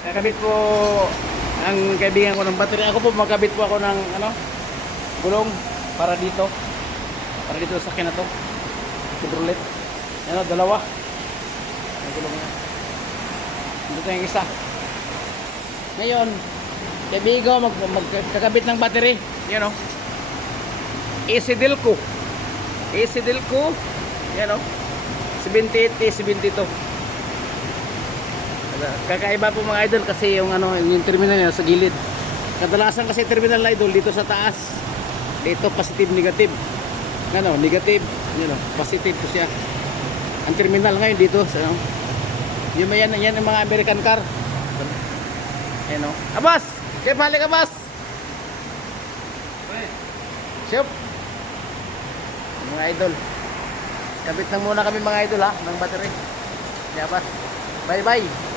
Kakabit po ang kaibigan ko ng battery. Ako po magkabit po ako ng gulong para dito. Para dito sa sakyan na to. Chevrolet. Ano, dalawa. Ang gulong na. Dito yung isa. Ngayon, kaibigan ko magkakabit ng battery. Yan o. AC Delco. AC Delco. Yan o. 78, 72. Kakaiba po mga idol kasi yung yung terminal niya sa gilid. Kadalasan kasi terminal na idol dito sa taas. Dito positive negative. Negative, positive po siya. Ang terminal ngayon dito sa yung yan ang mga American car. Ayan o. Abas! Kaya balik abas! Siyop! Mga idol. Kabit lang muna kami mga idol ha ng battery. Kaya abas. Bye bye!